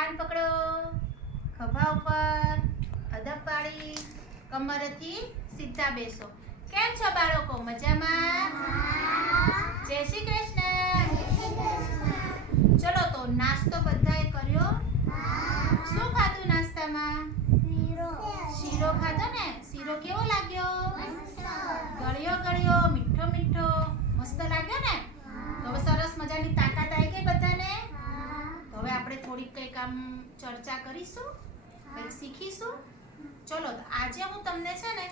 કાન પકડો. ખભા ઉપર અદબ પાડી કમરથી સીધા બેસો. કેમ છો બાળકો? મજામાં? જય શ્રી કૃષ્ણ. ચલો તો નાસ્તો બધાએ કર્યો? શું ખાધું નાસ્તામાં? શીરો ખાધો ને? શીરો કેવો લાગ્યો ગળ્યો ગળ્યો મીઠો મીઠો મસ્ત લાગ્યો ને તો હવે સરસ મજાની તાકાત આવી ગઈ બધાને તો હવે આપણે થોડીક કંઈક આમ ચર્ચા કરીશું કંઈક શીખીશું. ચલો આજે હું તમને છે ને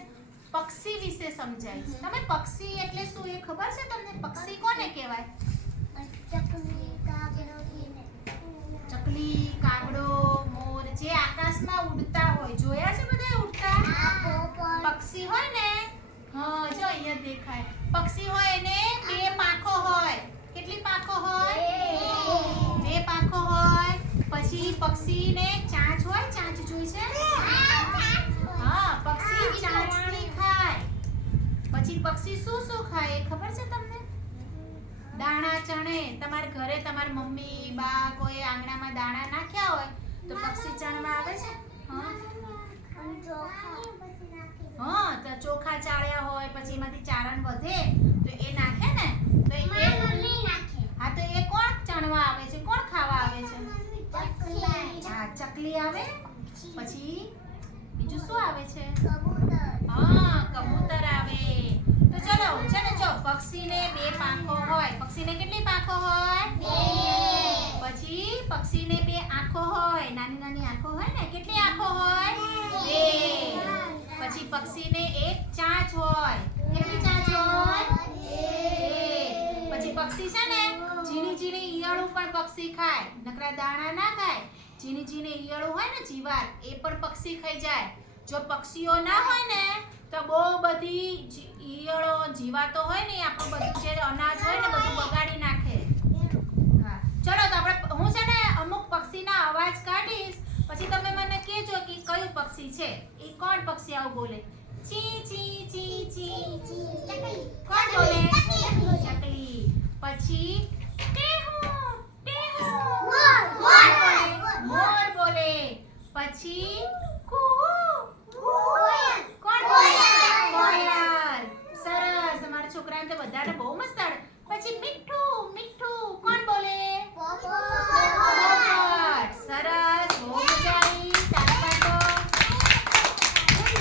પક્ષી વિશે સમજાવીશ. તમે પક્ષી એટલે શું એ ખબર છે તમને? પક્ષી કોને કહેવાય? ચકલી કાગડો મોર જે આકાશમાં ઉડતા હોય. જોયા છે બધા ઉડતા? પક્ષી હોય ને? હા જો અહીંયા દેખાય. પક્ષી હોય એને બે પાંખો હોય કેટલી પાંખો હોય બે પાંખો હોય પછી પક્ષીને ચાંચ હોય ચાંચ જોઈ છે? હા પક્ષી ચાંચની ખાય. પછી પક્ષી શું શું ખાય એ ખબર છે તમને? દાણા ચણે. તમારા ઘરે તમારી મમ્મી બા કોઈ આંગણામાં દાણા નાખ્યા હોય તો પક્ષી ચણવા આવે છે? હા. હા તો ચોખા ચાળ્યા હોય પછી એમાંથી ચારણ વધે તો એ નાખે ને તો એ હા તો એ કોણ ચણવા આવે છે કોણ ખાવા આવે છે હા ચકલી આવે? પછી બીજું શું આવે છે? હા કબૂતર આવે. તો ચલો છે ને જો પક્ષીને બે પાંખો હોય. પક્ષીને કેટલી પાંખો હોય? પછી પક્ષીને બે આંખો હોય. નાની નાની આંખો હોય ને? કેટલી આંખો હોય? બે. પછી પક્ષીને એક ચાંચ હોય. કેટલી ચાંચ હોય? પછી પક્ષી છે ને ઝીણી ઝીણી ઈયળું પણ પક્ષી ખાય. નકરા દાણા ના ખાય. જીની જીને ઈયળો હોય ને જીવાર એ પણ પક્ષી ખાઈ જાય. જો પક્ષીઓ ના હોય ને, તો બહુ બધી ઈયળો, જીવાતો હોય ને આપણું બધું જે અનાજ હોય ને, બધું બગાડી નાખે. હા. ચલો, તો આપણે હું છે ને અમુક પક્ષીના અવાજ કાઢીશ, પછી તમે મને કહેજો કે કયું પક્ષી છે. એ કોણ પક્ષી આવું બોલે? ચી ચી ચી ચી ચી. બહુ મસ્ત આવડે પછી મીઠું મીઠું